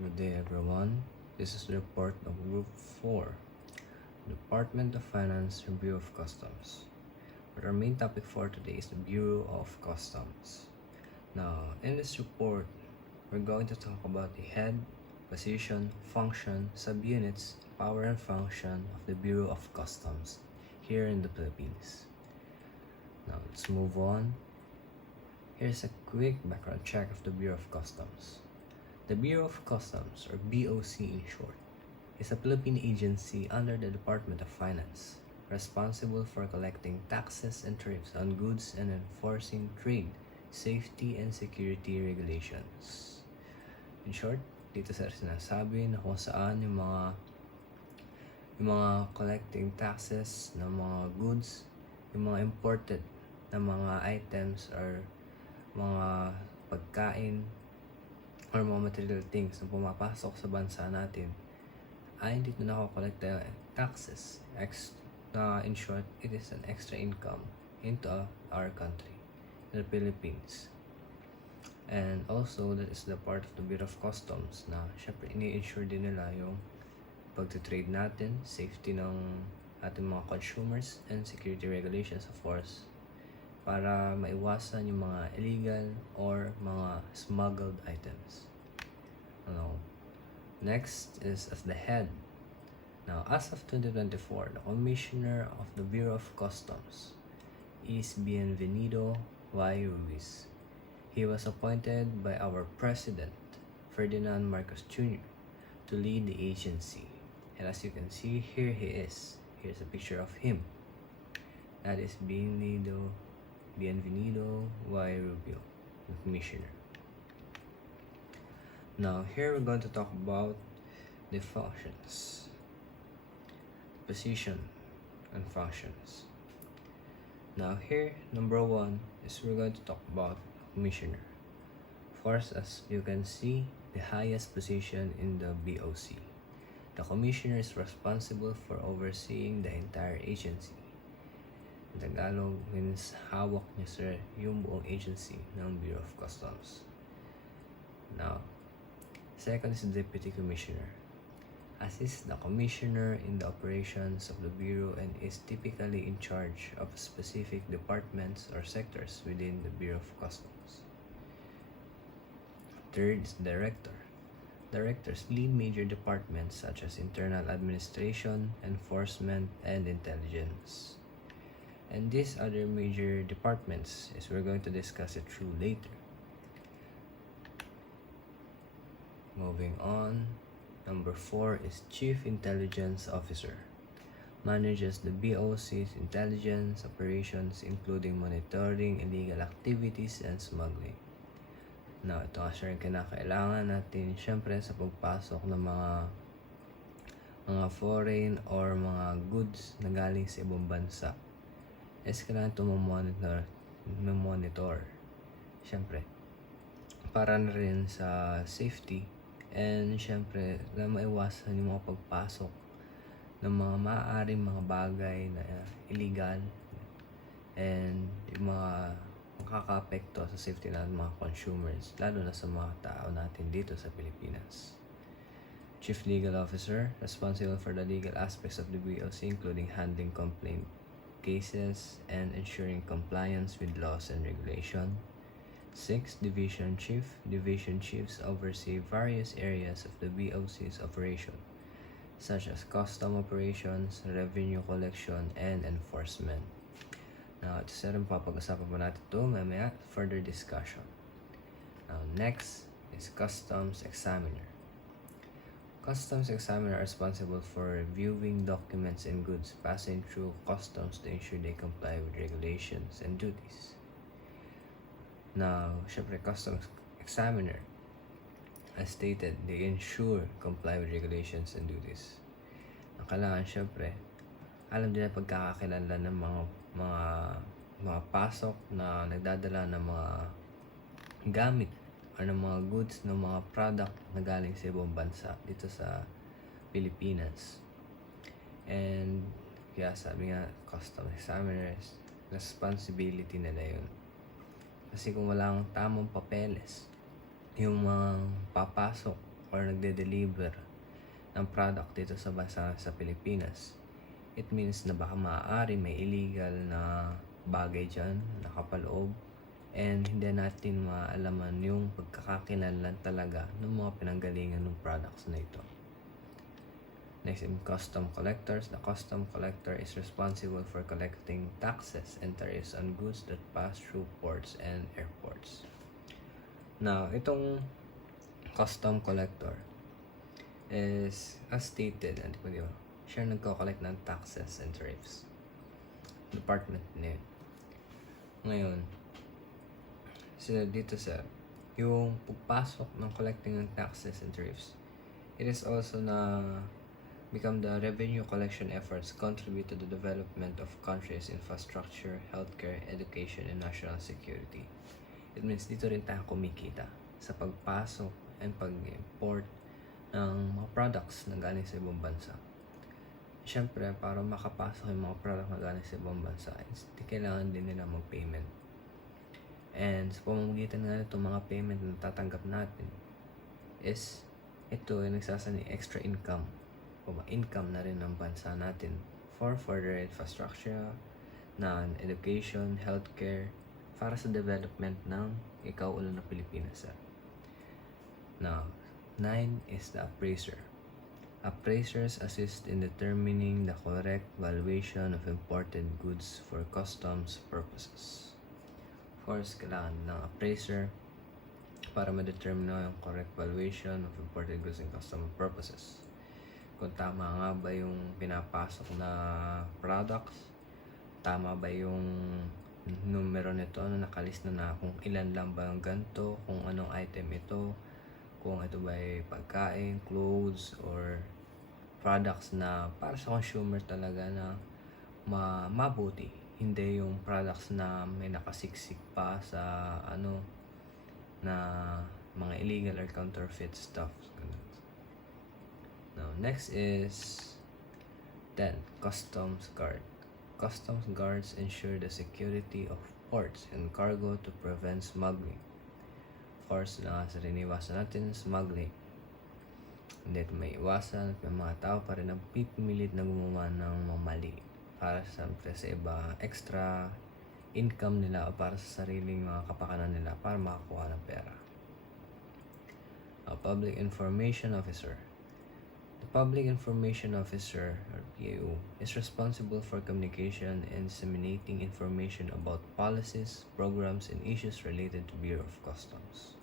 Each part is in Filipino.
Good day everyone. This is the report of Group 4, Department of Finance Review of Customs. But our main topic for today is the Bureau of Customs. Now, in this report, we're going to talk about the head, position, function, subunits, power and function of the Bureau of Customs here in the Philippines. Now, let's move on. Here's a quick background check of the Bureau of Customs. The Bureau of Customs, or BOC in short, is a Philippine agency under the Department of Finance, responsible for collecting taxes and tariffs on goods and enforcing trade, safety, and security regulations. In short, dito sa sinasabi na kung saan yung mga collecting taxes ng mga goods, yung mga imported na mga items or mga pagkain or mga material things na pumapasok sa bansa natin ay dito nako-collect tayo taxes. In short, it is an extra income into our country, the Philippines. And also, that is the part of the Bureau of Customs na syempre ini-ensure din nila yung pagtitrade natin, safety ng ating mga consumers, and security regulations of course, para maiwasan yung mga illegal or mga smuggled items. Next is as the head. Now, as of 2024, the Commissioner of the Bureau of Customs is Bienvenido Y. Ruiz. He was appointed by our President, Ferdinand Marcos Jr., to lead the agency. And as you can see, here he is. Here's a picture of him. That is Bienvenido Y. Rubio, the Commissioner. Now, here we're going to talk about the functions, position, and functions. Now, here, number one is we're going to talk about Commissioner. Of course, as you can see, the highest position in the BOC. The Commissioner is responsible for overseeing the entire agency. In Tagalog means hawak niya sir yung buong agency ng Bureau of Customs. Now, second is the Deputy Commissioner. Assists the Commissioner in the operations of the Bureau and is typically in charge of specific departments or sectors within the Bureau of Customs. Third is Director. Directors lead major departments such as Internal Administration, Enforcement, and Intelligence. And these other major departments is we're going to discuss it through later. Moving on, number 4 is Chief Intelligence Officer. Manages the BOC's intelligence operations including monitoring illegal activities and smuggling. Now, ito nga yung kinakailangan natin syempre sa pagpasok ng mga foreign or mga goods na galing sa ibang bansa. Is kailangan ito monitor syempre para na rin sa safety and syempre na maiwasan yung mga pagpasok ng mga maaaring mga bagay na illegal and yung mga makaka-apekto sa safety ng mga consumers, lalo na sa mga tao natin dito sa Pilipinas. Chief Legal Officer, responsible for the legal aspects of the BOC including handling complaint cases and ensuring compliance with laws and regulation. 6. Division Chief. Division Chiefs oversee various areas of the BOC's operation, such as custom operations, revenue collection, and enforcement. Now, ito sa rin papag-usapan pa natin ito mamaya, further discussion. Now, next is Customs Examiner. Customs Examiner are responsible for reviewing documents and goods passing through customs to ensure they comply with regulations and duties. Now, syempre, Customs Examiner, as stated, they ensure comply with regulations and duties. Ang kailangan, syempre, alam nila pagkakakilanlan ng mga pasok na nagdadala ng mga gamit or ng mga goods, ng mga product na galing sa ibang bansa dito sa Pilipinas. And kaya sabi nga, Customs Examiners, responsibility nila yun. Kasi kung walang tamang papeles yung mga papasok or nagde-deliver ng product dito sa bansa sa Pilipinas, it means na baka maaari may illegal na bagay dyan nakapaloob, and hindi natin maalaman yung pagkakakilanlan talaga ng mga pinanggalingan ng products na ito. Next, in custom collectors, the custom collector is responsible for collecting taxes and tariffs on goods that pass through ports and airports. Now, itong custom collector is, as stated, siya nagko-collect ng taxes and tariffs. Department na yun. Ngayon, sila dito sa yung pagpasok ng collecting ng taxes and tariffs, it is also na become the revenue collection efforts contribute to the development of countries' infrastructure, healthcare, education, and national security. It means dito rin tayo kumikita sa pagpasok and pag-import ng mga products na galing sa ibang bansa. Siyempre, para makapasok yung mga products na galing sa ibang bansa, kailangan din nila mag-payment. And sa pamamagitan nga itong mga payment na tatanggap natin is ito ay nagsasani extra income income na rin ng bansa natin for further infrastructure, education, healthcare, para sa development ng ikauulan na Pilipinas. Now, 9 is the appraiser. Appraisers assist in determining the correct valuation of imported goods for customs purposes. Of course, kailangan ng appraiser para ma-determine yung correct valuation of imported goods and customs purposes. Kung tama nga ba yung pinapasok na products, tama ba yung numero nito na nakalista na kung ilan lang ba yung ganito, kung anong item ito, kung ito ba ay pagkain, clothes, or products na para sa consumer talaga na mabuti. Hindi yung products na may nakasiksik pa sa na mga illegal or counterfeit stuff. Now, next is 10. Customs guard. Customs guards ensure the security of ports and cargo to prevent smuggling. Of course, iniwasan natin smuggling. Hindi ito may iwasan at may mga tao pa rin ang pipimilit na gumawa ng mamali para sa iba extra income nila o para sa sariling mga kapakanan nila para makakuha ng pera. A public information officer. The Public Information Officer, or PIO, is responsible for communication and disseminating information about policies, programs, and issues related to Bureau of Customs.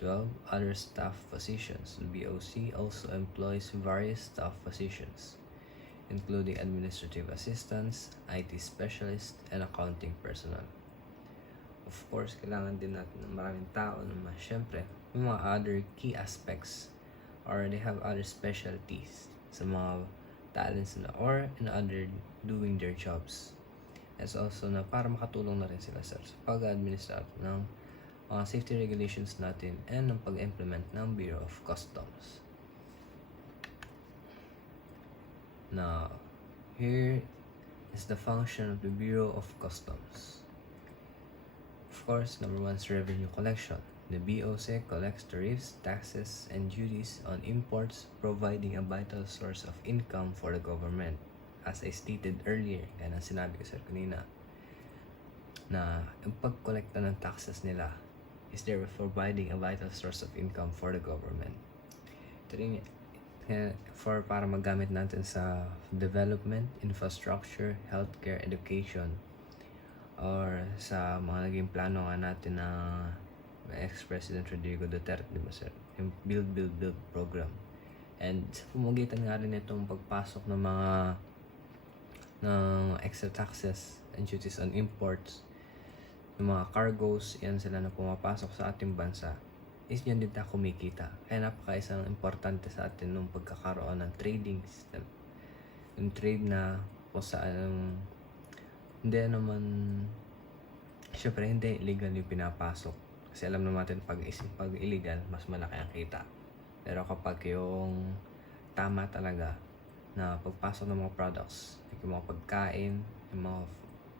12. Other staff positions. The BOC also employs various staff positions, including administrative assistants, IT specialists, and accounting personnel. Of course, kailangan din natin ng maraming tao naman. Siyempre, yung mga other key aspects or they have other specialties sa mga talents na or in other doing their jobs. It's also na para makatulong na rin sila sa pag-administrate ng safety regulations natin and ng pag-implement ng Bureau of Customs. Now, here is the function of the Bureau of Customs. Of course, number 1 is revenue collection. The BOC collects tariffs, taxes, and duties on imports, providing a vital source of income for the government. As I stated earlier, yan ang sinabi ko sa kanina, na yung pag-collecta ng taxes nila is there providing a vital source of income for the government. Ito rin para magamit natin sa development, infrastructure, healthcare, education, or sa mga naging plano nga natin na ex-President Rodrigo Duterte, di ba sir? Yung Build program. And sa pamamagitan nga rin itong pagpasok ng mga extra taxes and duties on imports, yung mga cargoes, yan sila na pumapasok sa ating bansa, is yan din tayo kumikita. Kaya napaka-isang importante sa atin nung pagkakaroon ng trading system. Yung trade na kung saan hindi naman, syempre hindi illegal yung pinapasok. Kasi alam naman natin pag illegal, mas malaki ang kita. Pero kapag yung tama talaga na pagpasok ng mga products, like yung mga pagkain, yung mga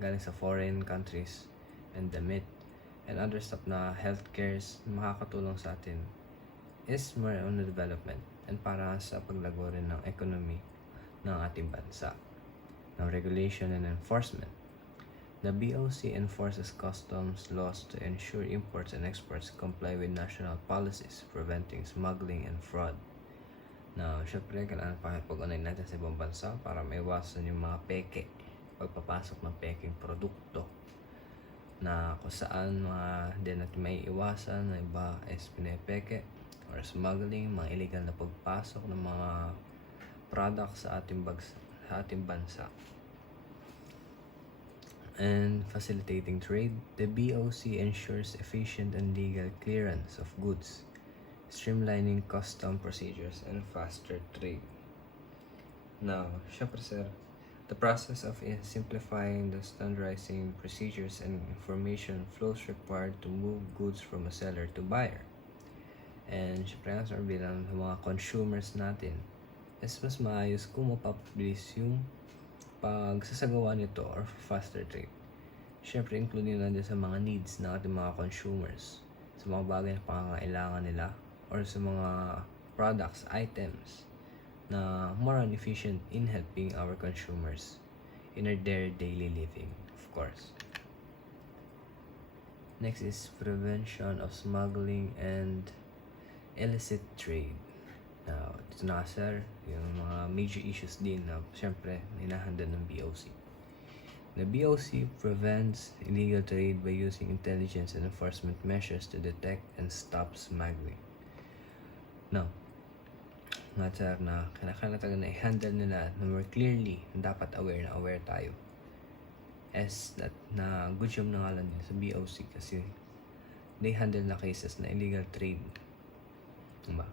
galing sa foreign countries, and the meat, and other stuff na healthcares, makakatulong sa atin, is more on the development and para sa paglago rin ng economy ng ating bansa. Now, regulation and enforcement. The BOC enforces customs laws to ensure imports and exports comply with national policies preventing smuggling and fraud. Now, syempre, kailangan pakipag-unay natin sa ibang bansa para maiwasan yung mga peke, pagpapasok ng peking produkto na kung saan mga din natin may iwasan na iba is pinepeke or smuggling, mga illegal na pagpasok ng mga products sa ating bansa. And facilitating trade, the BOC ensures efficient and legal clearance of goods, streamlining custom procedures and faster trade. Now, syempre sir, the process of simplifying the standardizing procedures and information flows required to move goods from a seller to buyer. And syempre sir, bilang mga consumers natin, is mas maayos kung mapabilis yung pagsasagawa nito or faster trade. Syempre, including na din sa mga needs ng ating mga consumers, sa mga bagay na pangangailangan nila, or sa mga products, items na more on efficient in helping our consumers in their daily living, of course. Next is prevention of smuggling and illicit trade. Now, dito na sir, yung mga major issues din na syempre hinahandle ng BOC. The BOC prevents illegal trade by using intelligence and enforcement measures to detect and stop smuggling. Now, nga sir na kailangan talaga na i-handle nila na more clearly, dapat aware tayo. As that na good job na nga lang din sa BOC kasi they handle na cases na illegal trade. Diba?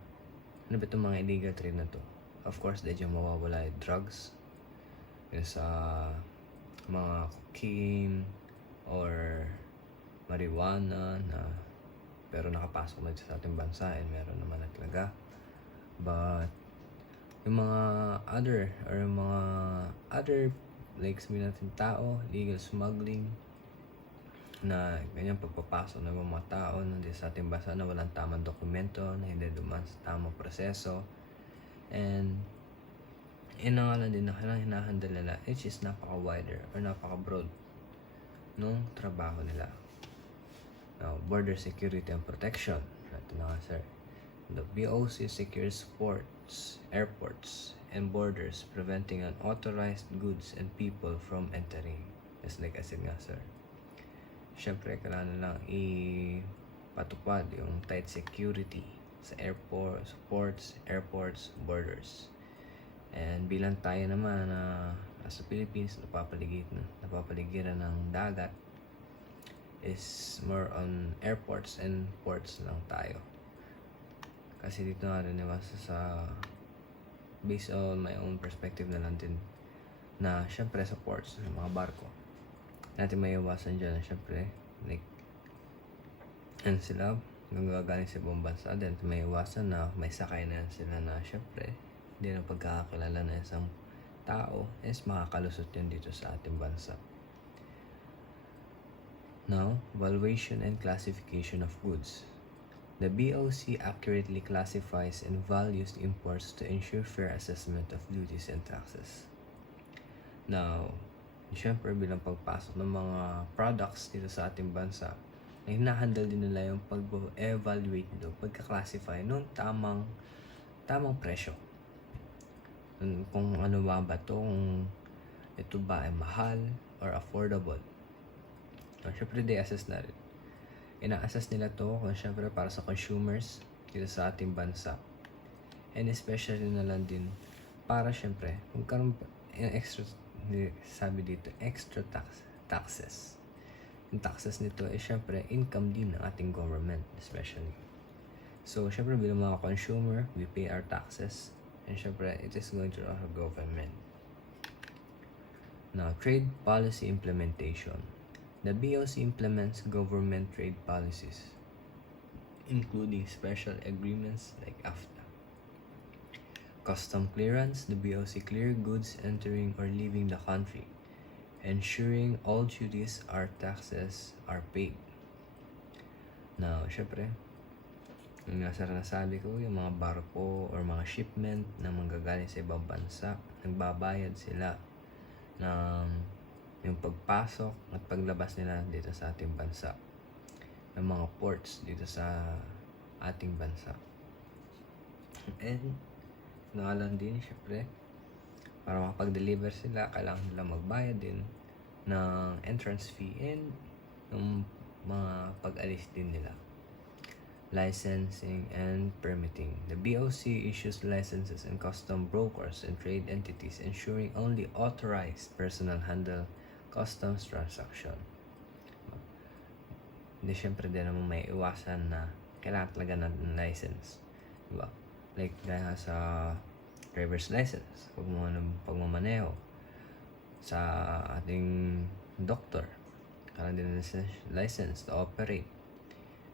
Ano ba itong mga illegal trade na to? Of course, dahil mawawala yung drugs, yung sa mga cocaine or marijuana na pero nakapasok na sa ating bansa and meron naman na talaga. But yung mga other like sabihin natin tao, legal smuggling na ganyan pagpapasok ng mga tao na sa ating bansa na walang tamang dokumento, na hindi dumaan sa tamang proseso, and inangalan din na kailangan hinahandle nila, which is napaka-wider or napaka-broad nung trabaho nila. Now, border security and protection. Ito na nga sir. The BOC secures ports, airports, and borders, preventing unauthorized goods and people from entering. Just like I said nga sir. Siyempre, kailangan lang ipatupad yung tight security sa airports, ports, airports, borders. And bilang tayo naman na sa Philippines, napapaligiran ng dagat, is more on airports and ports lang tayo. Kasi dito nga rin sa based on my own perspective na lang din na syempre sa ports, sa mga barko, natin may iwasan dyan na syempre like and sila gagaling sa ibang bansa din may iwasan na may sakay na sila na syempre hindi na pagkakakilala na isang tao is makakalusot yun dito sa ating bansa. Now, valuation and classification of goods. The BOC accurately classifies and values imports to ensure fair assessment of duties and taxes. Now, syempre bilang pagpasok ng mga products dito sa ating bansa, na hinahandle din nila yung pag-evaluate nito, pagka-classify ng tamang presyo. Kung ano ba to, kung ito ba ay mahal or affordable. So, syempre they assess na rin. Ina-assess nila to kung syempre para sa consumers dito sa ating bansa. And especially na lang din para syempre kung karoon yung extra, sabi dito, extra taxes. Yung taxes nito ay syempre income din ng ating government especially. So syempre bilang mga consumer, we pay our taxes and syempre it is going to our government. Now, trade policy implementation. The BOC implements government trade policies, including special agreements like AFTA. Custom clearance, the BOC clear goods entering or leaving the country, ensuring all duties or taxes are paid. Now, syempre, Yung nga sa nasabi ko, yung mga barko or mga shipment na manggagaling sa ibang bansa, nagbabayad sila ng yung pagpasok at paglabas nila dito sa ating bansa, ng mga ports dito sa ating bansa. And nangalan din syempre, para makapag-deliver sila, kailangan nila magbayad din ng entrance fee and yung mga pag-alis din nila. Licensing and permitting. The BOC issues licenses and custom brokers and trade entities, ensuring only authorized personnel handle customs transaction. Hindi syempre din naman may iwasan na kailangan talaga natin ng license. Diba? Like dahil sa driver's license, pagmamaneho, sa ating doctor, kailangan din ng license to operate,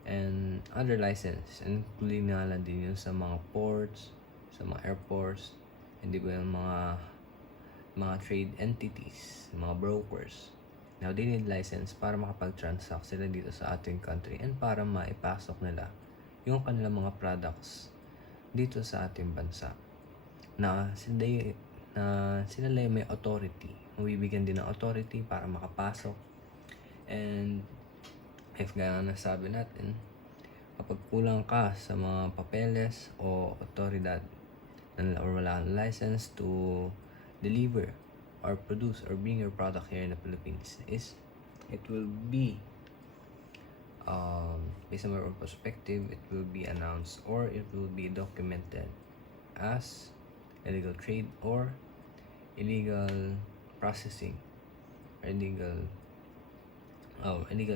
and other license, including na lang din yun sa mga ports, sa mga airports, hindi ba yung mga trade entities, mga brokers. Now, they need license para makapag-transact sila dito sa ating country and para maipasok nila yung kanilang mga products dito sa ating bansa. Na sila lang may authority, mabibigyan din ng authority para makapasok. And if gaya na sabi natin, kapag kulang ka sa mga papeles o otoridad or wala kang license to deliver or produce or bring your product here in the Philippines, it will be based on my own perspective, it will be announced or it will be documented as illegal trade or illegal processing or illegal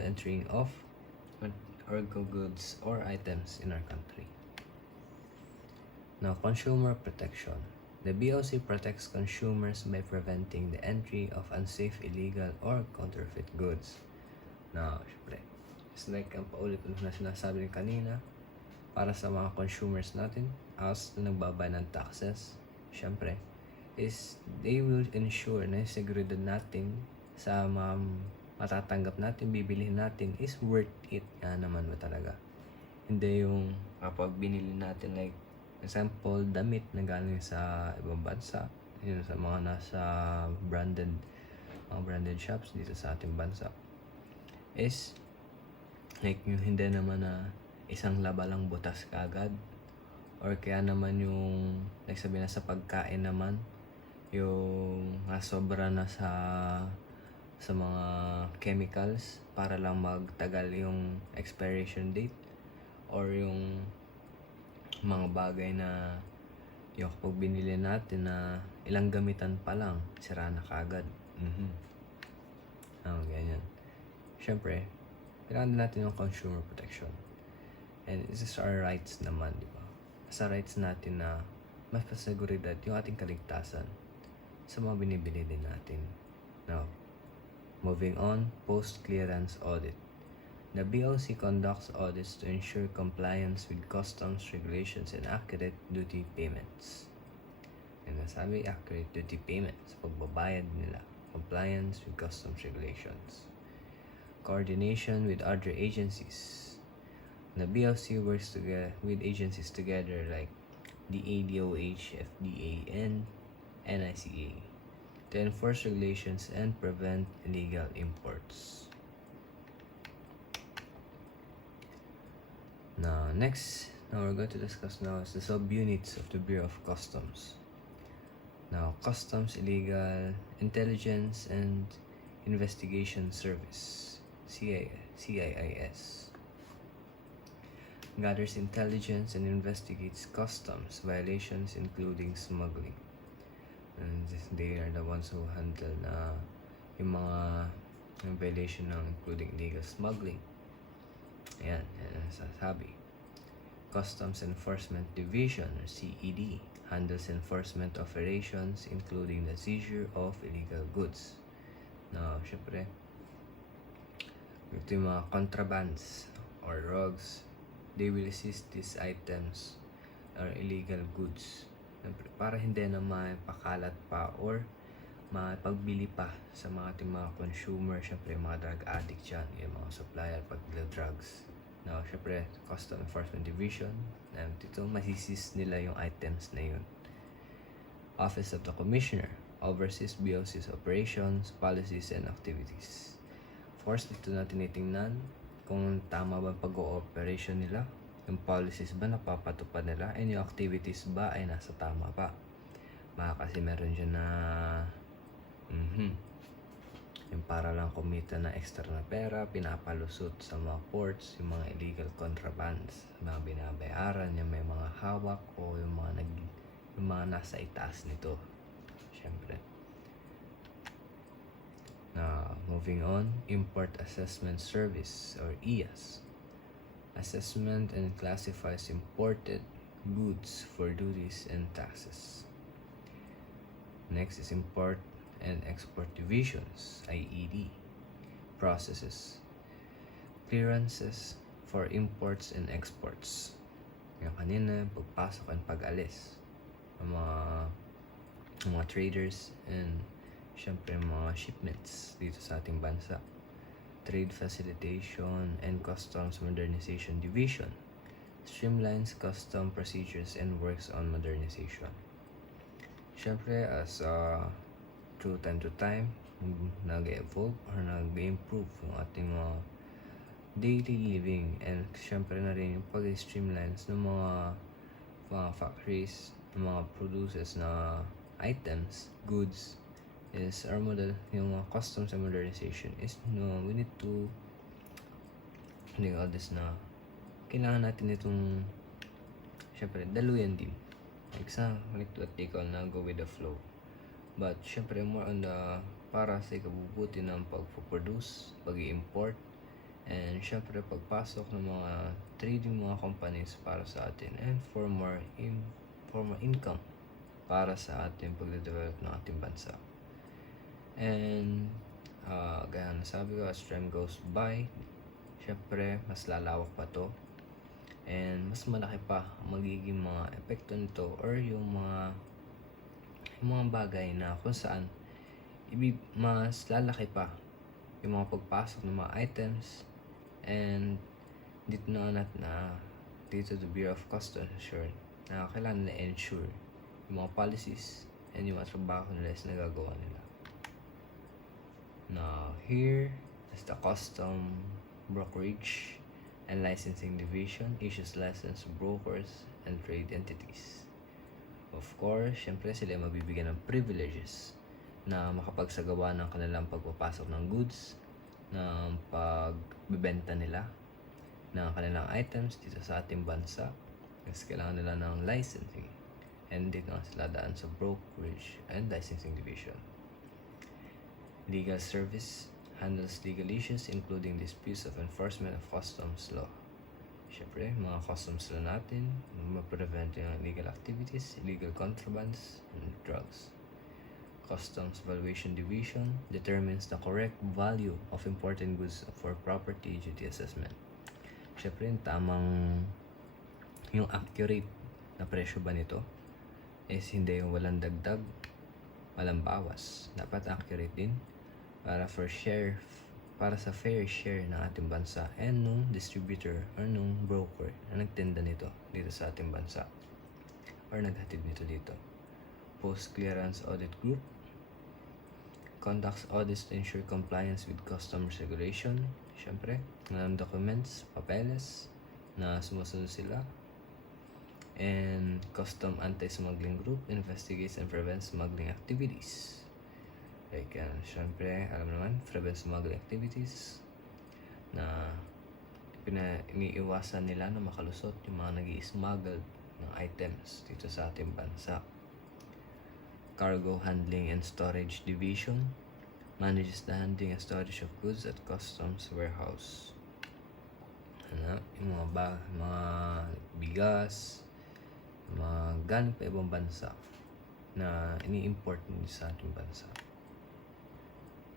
entering of illegal goods or items in our country. Now, consumer protection. The BOC protects consumers by preventing the entry of unsafe, illegal, or counterfeit goods. Now, syempre, it's like ang paulit-ulit na sinasabi kanina, para sa mga consumers natin, as na nagbabayad ng taxes, syempre, is they will ensure na yung seguridad natin sa mga matatanggap natin, bibilihin natin is worth it nga naman ba talaga. Hindi yung kapag binili natin, like example, damit na galing sa ibang bansa, yun sa mga nasa branded shops dito sa ating bansa, is like yung hindi naman na isang laba lang butas kagad, or kaya naman yung nagsabi na sa pagkain naman, yung sobra na sa mga chemicals para lang magtagal yung expiration date, or yung mga bagay na yung kapag binili natin na ilang gamitan pa lang, sira na kagad. Ganyan. Syempre, kailangan natin yung consumer protection. And this is our rights naman, di ba? Sa rights natin na mas paseguridad yung ating kaligtasan sa mga binibili din natin. Now, moving on, post-clearance audit. The BOC conducts audits to ensure compliance with customs regulations and accurate duty payments. And nasabi, accurate duty payments, pagbabayad nila, compliance with customs regulations. Coordination with other agencies. The BOC works together with agencies together like the ADOH, FDA, and NICA to enforce regulations and prevent illegal imports. Now, we're going to discuss now is the subunits of the Bureau of Customs. Now, Customs Illegal Intelligence and Investigation Service, CIIS, gathers intelligence and investigates customs violations including smuggling. And they are the ones who handle yung mga violation ng including illegal smuggling. Ayan sasabi. Customs Enforcement Division or CED handles enforcement operations including the seizure of illegal goods. Now, syempre, ito yung mga contrabands or drugs, they will seize these items or illegal goods para hindi na mapakalat pa or mapagbili pa sa mga ating mga consumer. Syempre, mga drug addict dyan, yung mga supplier pag drugs. Now, syempre, Custom Enforcement Division. Dito, masiseize nila yung items na yun. Office of the Commissioner oversees BOC's operations, policies, and activities. Of course, dito natin tinitingnan kung tama ba pag-ooperation nila, yung policies ba napapatupad nila, and yung activities ba ay nasa tama pa. Kasi meron dyan na yung para lang kumita na extra na pera, pinapalusot sa mga ports, yung mga illegal contrabands, mga binabayaran, yung may mga hawak o yung mga nasa itaas nito. Syempre. Moving on, Import Assessment Service or IAS. Assessment and classifies imported goods for duties and taxes. Next is Import and Export Divisions, IED, processes clearances for imports and exports. Yung kanina, pagpasok and pag-alis ng mga traders and syempre mga shipments dito sa ating bansa. Trade Facilitation and Customs Modernization Division streamlines custom procedures and works on modernization. Syempre, as through time to time, nag-evolve or nag-improve yung ating mga daily living, and syempre na rin yung pag-streamlines ng mga factories, ng mga produces na items, goods, is our model, yung mga customs and modernization is we need to all this na kailangan natin itong syempre daluyan din, like to take on na go with the flow, but syempre more on the para sa ikabubuti ng pag-produce, pag-import, and syempre pagpasok ng mga trading mga companies para sa atin, and for more income para sa ating pagde-develop ng ating bansa. And gaya na sabi ko, as time goes by, syempre mas lalawak pa to, and mas malaki pa magiging mga epekto nito, or yung mga bagay na kung saan mas lalaki pa yung mga pagpasok ng mga items. And dito dito the Bureau of Customs Assurance na kailangan na ensure yung mga policies and yung mga trabaho nila is nagagawa nila. Now, here is the Custom Brokerage and Licensing Division issues license to brokers and trade entities. Of course, syempre sila mabibigyan ng privileges na makapagsagawa ng kanilang pagpapasok ng goods, ng pagbebenta nila ng kanilang items dito sa ating bansa. Kasi kailangan nila ng licensing, and dito nga sila daan sa Brokerage and Licensing Division. Legal Service handles legal issues including disputes of enforcement of customs law. Siyempre, mga customs law natin, ma-prevent yung illegal activities, illegal contrabands, and drugs. Customs Valuation Division determines the correct value of imported goods for property duty assessment. Siyempre, yung accurate na presyo ba nito is hindi yung walang dagdag, walang bawas. Dapat accurate din para sa fair share ng ating bansa and nung distributor or nung broker na nagtinda nito dito sa ating bansa or naghatid nito dito. Post-clearance audit group conducts audits to ensure compliance with customs regulation. Syempre, ng documents, papeles na sumusunod sila. And Custom Anti-Smuggling Group investigates and prevents smuggling activities. Like, syempre, alam naman, prevent smuggling activities na iniiwasan nila na makalusot yung mga nag-i-smuggle ng items dito sa ating bansa. Cargo Handling and Storage Division manages the handling and storage of goods at customs warehouse. Yung mga bigas, mga galing pa ibang bansa na ini-import nito sa ating bansa.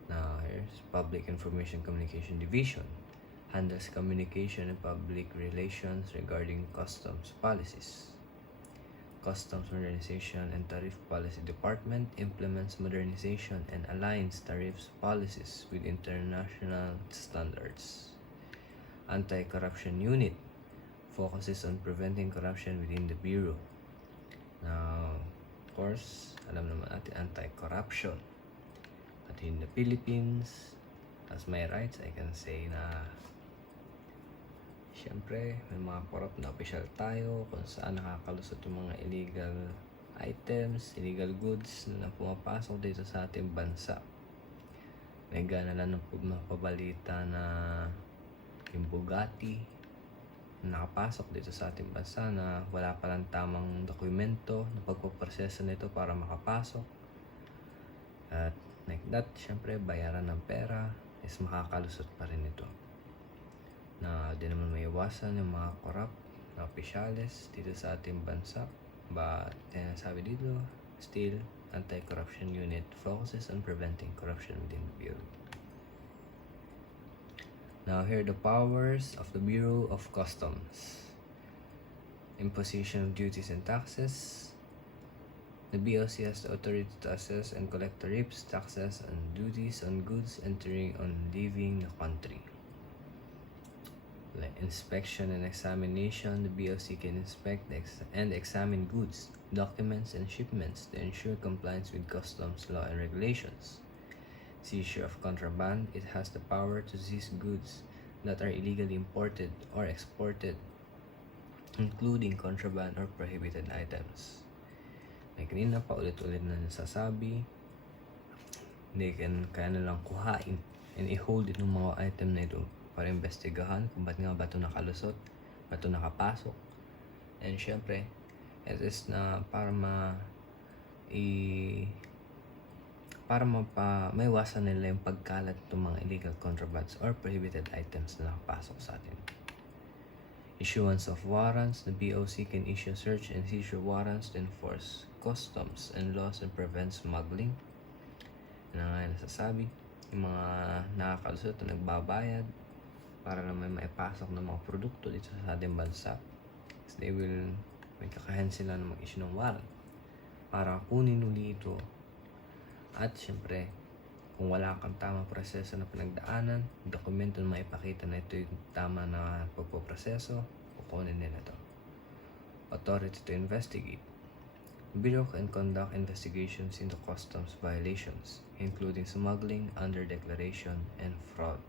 Now, here's Public Information Communication Division handles communication and public relations regarding customs policies. Customs Modernization and Tariff Policy Department implements modernization and aligns tariffs policies with international standards. Anti-Corruption Unit focuses on preventing corruption within the Bureau. Now, of course, alam naman natin anti-corruption. At in the Philippines, as my rights, I can say na syempre, may mga corrupt na official tayo kung saan nakakalusot yung mga illegal items, illegal goods na pumapasok dito sa ating bansa. May gana lang ng mapabalita na yung Bugatti nakapasok dito sa ating bansa na wala palang tamang dokumento na pagpaproseso nito para makapasok. At like that, syempre, bayaran ng pera is makakalusot pa rin ito. Na di naman may iwasan yung mga corrupt na opisyales dito sa ating bansa. But, sabi dito, still, Anti-Corruption Unit focuses on preventing corruption within the Bureau. Now, here are the powers of the Bureau of Customs. Imposition of duties and taxes. The BOC has the authority to assess and collect tariffs, taxes, and duties on goods entering and leaving the country. Like inspection and examination, the BOC can inspect and examine goods, documents, and shipments to ensure compliance with customs law and regulations. Seizure of contraband, it has the power to seize goods that are illegally imported or exported, including contraband or prohibited items. Like kanina pa ulit-ulit na nasasabi, hindi kaya na lang kuhain and i-hold it ng mga item na ito para investigahan kung ba't nga ba ito nakalusot, ba't ito nakapasok. And syempre, it is na para maiwasan nila yung pagkalat ng mga illegal contrabands or prohibited items na nakapasok sa atin. Issuance of warrants, the BOC can issue search and seizure warrants to enforce customs and laws and prevent smuggling. Yan nga yung nasasabi, yung mga nakakalusot na nagbabayad para naman maipasok ng mga produkto dito sa ating bansa. So may kakayahan sila na mag-issue ng warrant para kunin uli ito. At syempre, kung wala kang tamang proseso na pinagdaanan, dokumento na maipakita na ito yung tama na pagpoproseso, kukunin nila ito. Authority to investigate. Bureau can conduct investigations into customs violations, including smuggling, under-declaration, and fraud.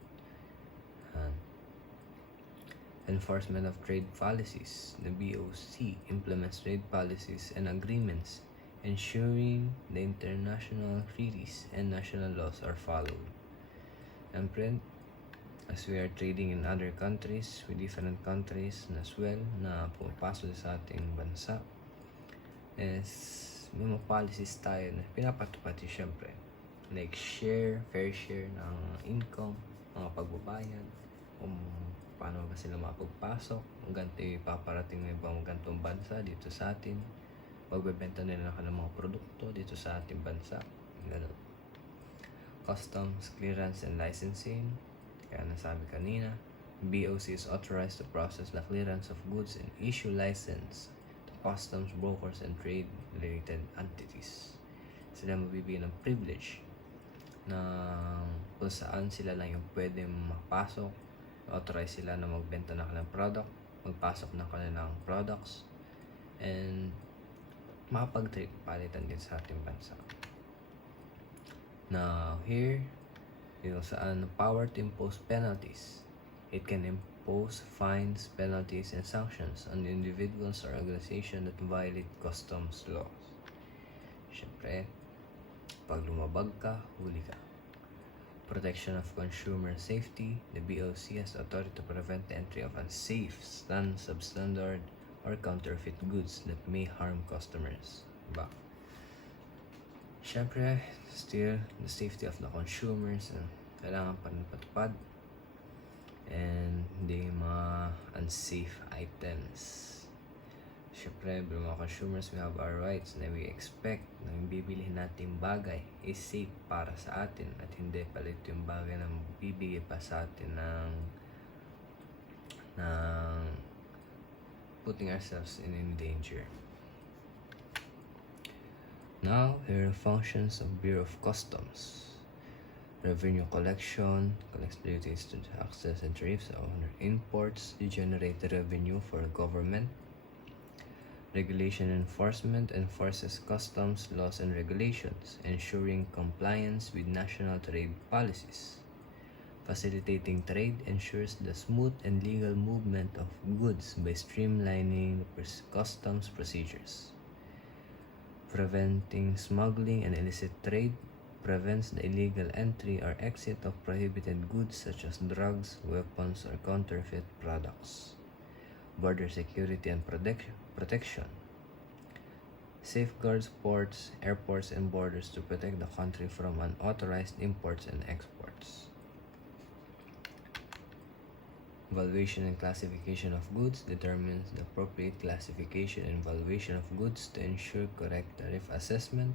Enforcement of trade policies. The BOC implements trade policies and agreements, ensuring the international treaties and national laws are followed. And friend, as we are trading in other countries, with different countries as well na pumapasok sa ating bansa, is may mga policies tayo na pinapatupad syempre. Like fair share ng income, mga pagbabayad, kung paano ba sila makapagpasok, kung ganito ipaparating ng ibang gantong bansa dito sa atin, pagbebenta nila ng mga produkto dito sa ating bansa. Ganun. Customs, clearance, and licensing. Kaya nasabi kanina, BOC is authorized to process the clearance of goods and issue license to customs, brokers, and trade-related entities. Sila mabibigyan ng privilege na kung saan sila lang yung pwede mapasok, authorize sila na magbenta ng kanilang product, magpasok ng kanilang products, and makapag-trade palitan din sa ating bansa. Now, here, yung saan power to impose penalties. It can impose fines, penalties, and sanctions on individuals or organizations that violate customs laws. Siyempre, pag lumabag ka, huli ka. Protection of consumer safety. The BOC has the authority to prevent the entry of unsafe, substandard, or counterfeit goods that may harm customers. Diba? Siyempre, still, the safety of the consumers, kailangan pa rin patupad. And hindi mga unsafe items. Siyempre, bilang mga consumers, we have our rights na we expect na yung bibilihin natin bagay is safe para sa atin at hindi palit yung bagay na bibigay pa sa atin ng putting ourselves in danger. Now, here are the functions of Bureau of Customs. Revenue collection collects duties to taxes and tariffs on imports to generate the revenue for government. Regulation enforcement enforces customs laws and regulations, ensuring compliance with national trade policies. Facilitating trade ensures the smooth and legal movement of goods by streamlining customs procedures. Preventing smuggling and illicit trade prevents the illegal entry or exit of prohibited goods such as drugs, weapons, or counterfeit products. Border security and protection safeguards ports, airports, and borders to protect the country from unauthorized imports and exports. Valuation and classification of goods determines the appropriate classification and valuation of goods to ensure correct tariff assessment.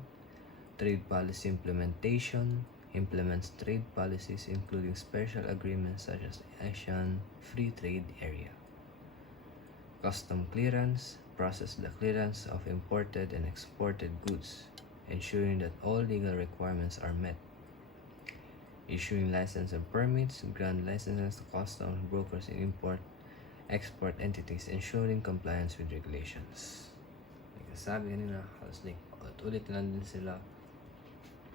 Trade policy implementation implements trade policies including special agreements such as the ASEAN Free Trade Area. Custom clearance processes the clearance of imported and exported goods, ensuring that all legal requirements are met. Issuing license and permits grant licenses to customs brokers and export entities, ensuring compliance with regulations. Like sabi kanina, halos like ulit na din sila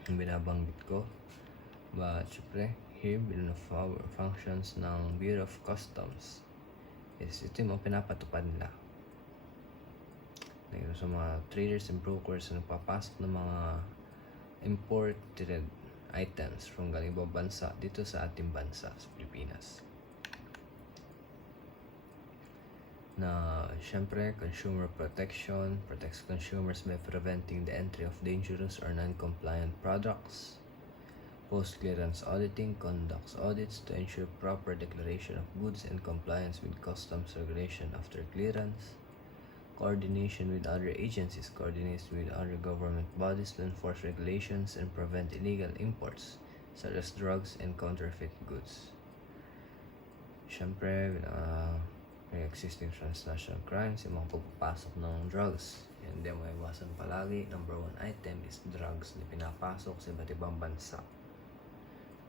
ang binabanggit ko. But syempre, here, bilang of our functions ng Bureau of Customs is ito yung mga pinapatupad nila. Like, sa mga traders and brokers na nagpapasok ng mga imported items from galing ibang bansa dito sa ating bansa, sa Pilipinas. Na syempre, consumer protection protects consumers by preventing the entry of dangerous or non-compliant products. Post-clearance auditing conducts audits to ensure proper declaration of goods and compliance with customs regulation after clearance. Coordination with other agencies coordinates with other government bodies to enforce regulations and prevent illegal imports such as drugs and counterfeit goods. Syempre, may existing transnational crimes, yung mga pagpapasok ng drugs. And then, maiwasan palagi. Number 1 item is drugs na pinapasok sa iba't ibang bansa.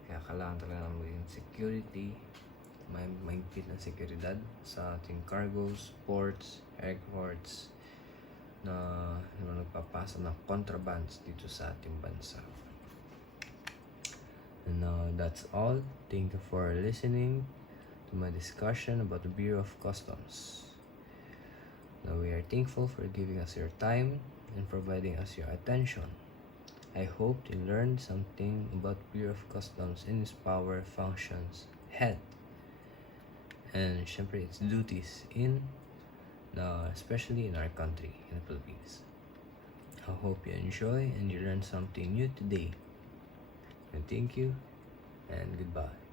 Kaya kailangan talaga ng maging security, may mahigpit na seguridad sa ating cargoes, ports, airports na nagpapasok ng contrabands dito sa ating bansa. And that's all. Thank you for listening to my discussion about the Bureau of Customs. Now, we are thankful for giving us your time and providing us your attention. I hope you learned something about Bureau of Customs and its power, functions, head, and syempre its duties especially in our country, in the Philippines. I hope you enjoy and you learned something new today. And thank you and goodbye.